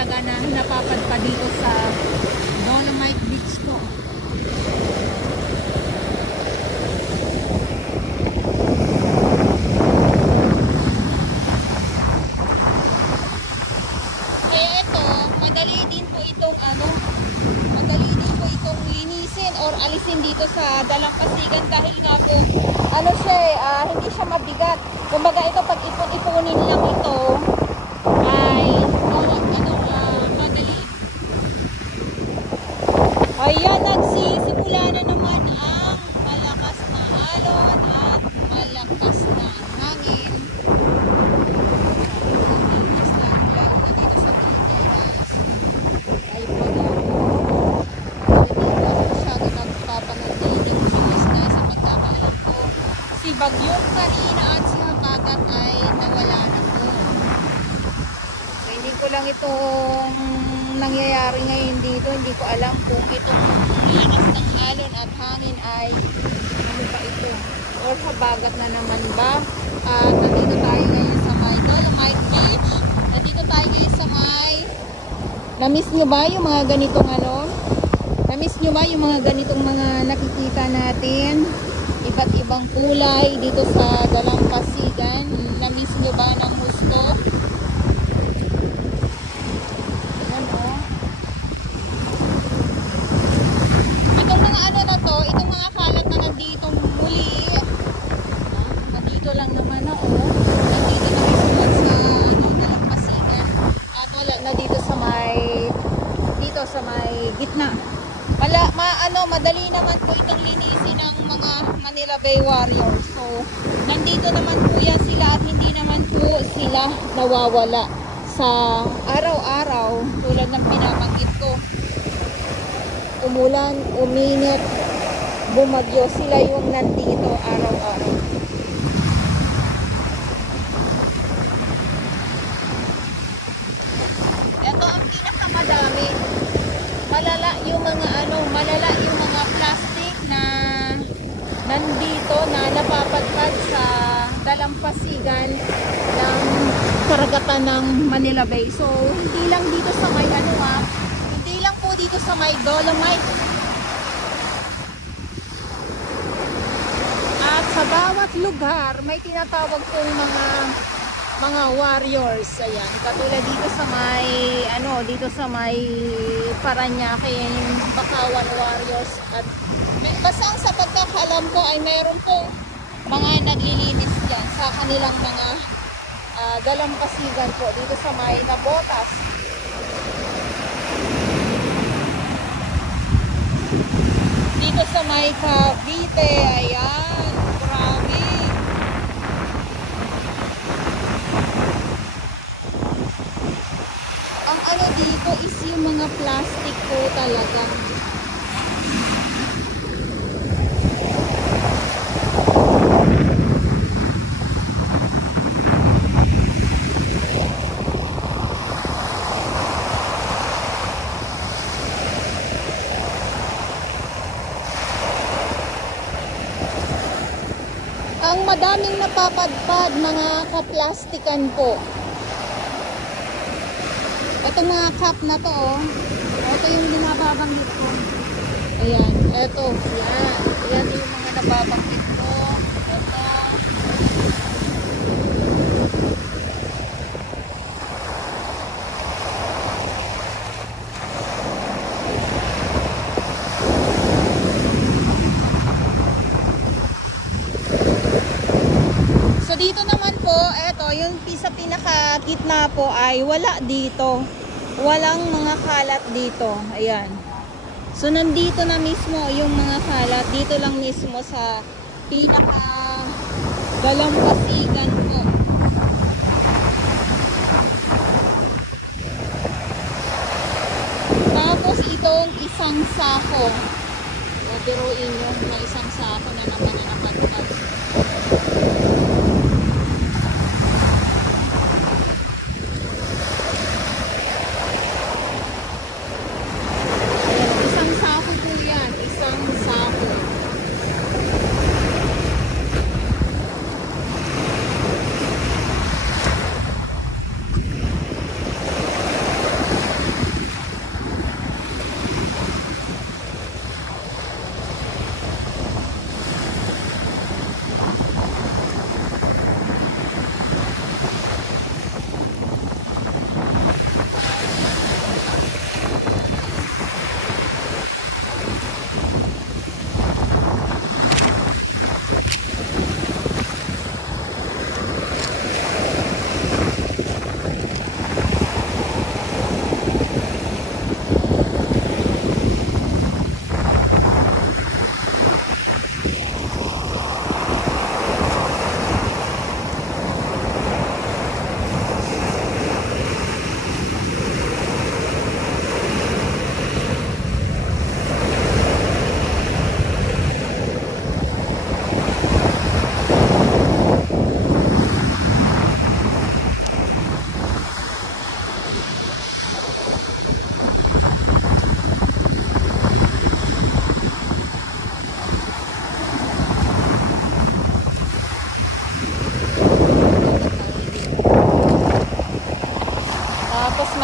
talaga na napapadpa dito sa Dolomite Beach po. Alisin dito sa Dalampasigan dahil nga po ano siya hindi siya mabigat. Kumbaga ito pag ipon-ipunin lang ito ay madali. Ayan, nagsisimula na naman ang malakas na alon at malakas na hangin. Bagyong Karina at si Habagat ay nawala na po. So, hindi ko lang itong nangyayari ngayon dito. Hindi ko alam kung itong lakas ng alon at hangin ay ano pa ito. Or Habagat na naman ba? At nandito tayo ngayon sa may Dolomite Beach. Nandito tayo ngayon sa may... Na-miss nyo ba yung mga ganitong ano? Na-miss nyo ba yung mga ganitong mga nakikita natin? Iba't ibang kulay dito sa Dalampasigan. Na-miss nyo ba ng gusto? Ayan o. Itong mga ano na to, itong mga kalat na nandito muli. Nandito lang naman o. Nandito na mismo sa Dalampasigan. At wala na dito sa may gitna. Madali naman po itong linisin ng mga Manila Bay Warriors. So, nandito naman po yan sila at hindi naman po sila nawawala sa araw-araw tulad ng pinabanggit ko. Umulan, uminit, bumagyo, sila yung nandito araw-araw. Ito ang pinakamadami. Malala yung mga plastic na nandito na napapadpad sa Dalampasigan ng karagatan ng Manila Bay. So, hindi lang dito sa may hindi lang po dito sa may Dolomite. At sa bawat lugar, may tinatawag pong mga warriors. Ayan, katulad dito sa may dito sa may Parañaque, yung Bakawan Warriors. At basta ang sa pagkakalam ko ay mayroon pong mga naglilinis dyan sa kanilang mga Dalampasigan po dito sa may Nabotas. Dito sa may Cavite, ayan, grabe. Ang ano dito is yung mga plastic po talaga. Ang madaming napapadpad mga kaplastikan po. Ito mga cup na to ito yung binababanggit ko. Ayan, ito. Ayan yung mga nababanggit ko. Ito. So dito naman po, ito yung sa pinaka-gitna po ay wala dito. Walang mga kalat dito. Ayan. So nandito na mismo yung mga kalat. Dito lang mismo sa pinaka-Dalampasigan po. Tapos itong isang sako. Biruin nyo, may isang sako na naman na nakatulad.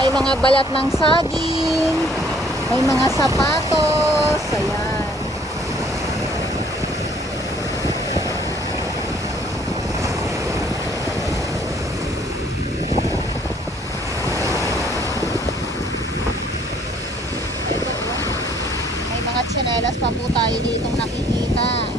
may mga balat ng saging, may mga sapatos, ayan. Ito po, may mga tsinelas pa po tayo ditong nakikita.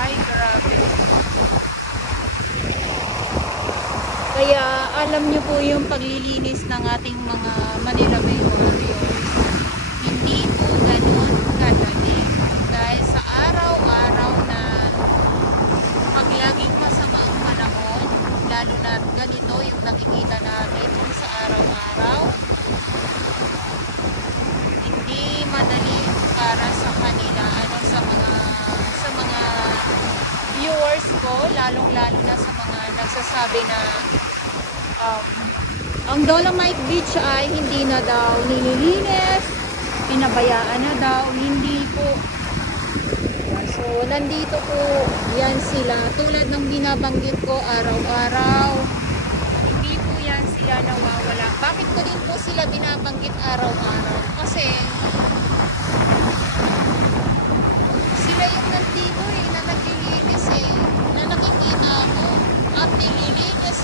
Ay, grabe. Kaya alam nyo po yung paglilinis ng ating mga Manila Bay Warriors, hindi po ganun kadali. Dahil sa araw-araw na pag laging masama ang panahon, lalo na ganito yung nakikita natin sa araw-araw, hindi madali para sa kanila, sa mga viewers ko, lalong-lalo na sa mga nagsasabi na ang Dolomite Beach ay hindi na daw nililinis, pinabayaan na daw, hindi po. So, nandito po yan sila. Tulad ng binabanggit ko araw-araw, hindi po yan sila nawawala. Bakit ko din po sila binabanggit araw-araw? Kasi sila yung nandito na naglilinis na nakikita ko. At nililinis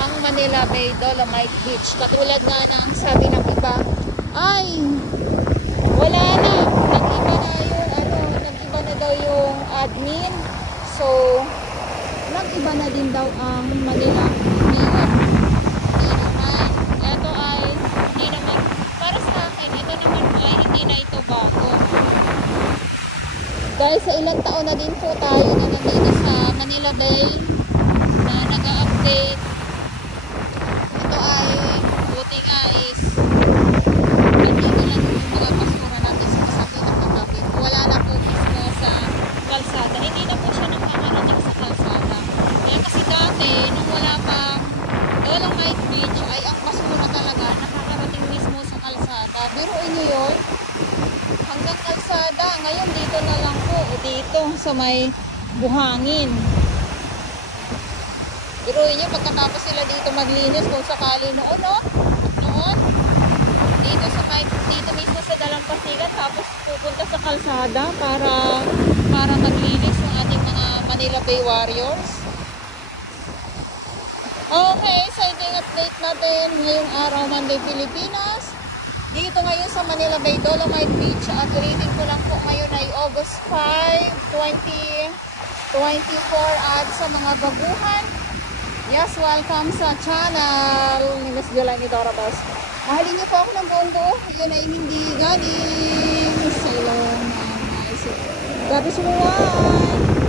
ang Manila Bay Dolomite Beach. Katulad nga ng sabi ng iba, ay wala na, nag-iba na daw yung admin, so nag-iba na din daw ang Manila. Hindi naman, ito ay hindi naman, para sa akin ito naman po ay hindi na ito bago, dahil sa ilang taon na din po tayo na nandito sa Manila Bay na nag-update. Ito ay buti nga is nandito lang yung mga basura natin sa kasakitan ng kapit. Wala na po mismo sa kalsada. Hindi na po siya nakakarating sa kalsada. Kaya kasi dati, nung wala pang Dolomite Beach, ay ang basura talaga nakakarating mismo sa kalsada. Biruin nyo yun, hanggang kalsada. Ngayon dito na lang po, dito sa may buhangin. Biruin nyo, pagkatapos sila dito maglinis kung sakali noon, no? Noon, dito mismo sa Dalampasigan, tapos pupunta sa kalsada para maglinis ng ating mga Manila Bay Warriors. Okay, so ito yung update natin ngayong araw, Monday, Pilipinas. Dito ngayon sa Manila Bay Dolomite Beach, at ulitin ko lang po ngayon ay August 5, 2024, at sa mga baguhan, yes, welcome sa channel ni Miss Jolani Dorabas. Mahalin niyo po ako ng buong buo. Yun ay hindi galing sa ilong ng isip. God bless you.